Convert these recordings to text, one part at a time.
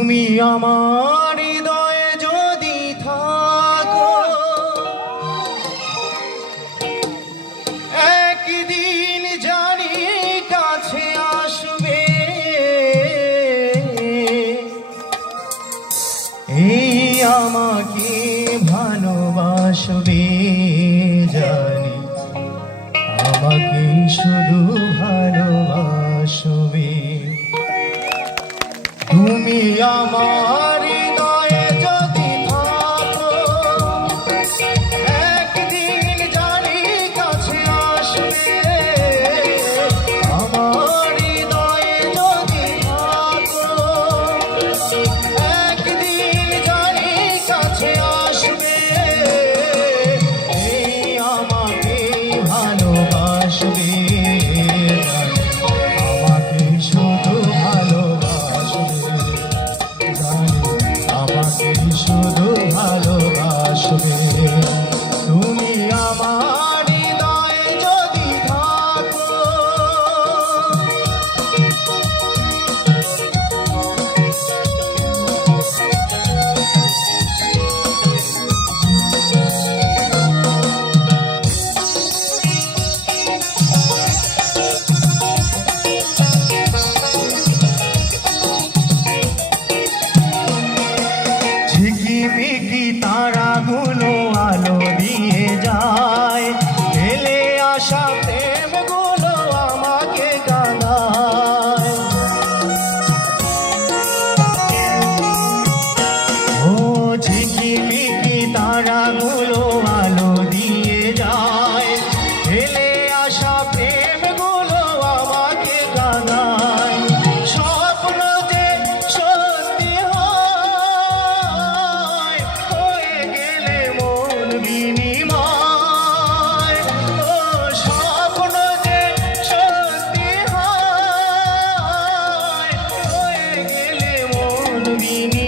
তুমি আমার হৃদয়ে যদি থাকো, একদিন জানি কাছে আসবে। এই আমাকে ভালোবাসবে জানি, আমাকে শুধু ভালো Rama Bambini.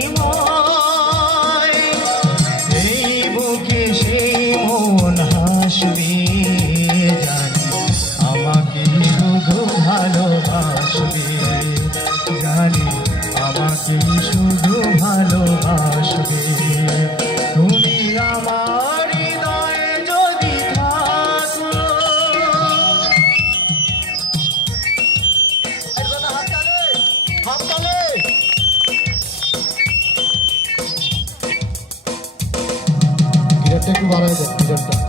받고 말아야 돼. 무조건.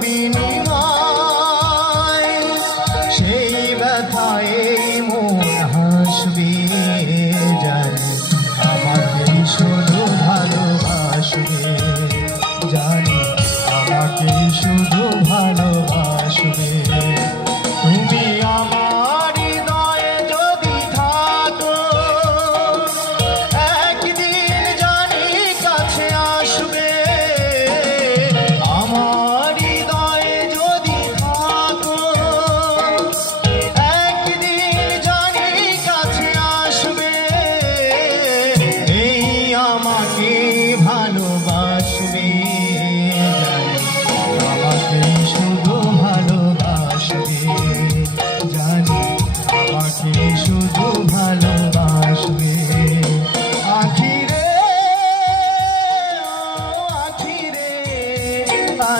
be me.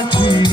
to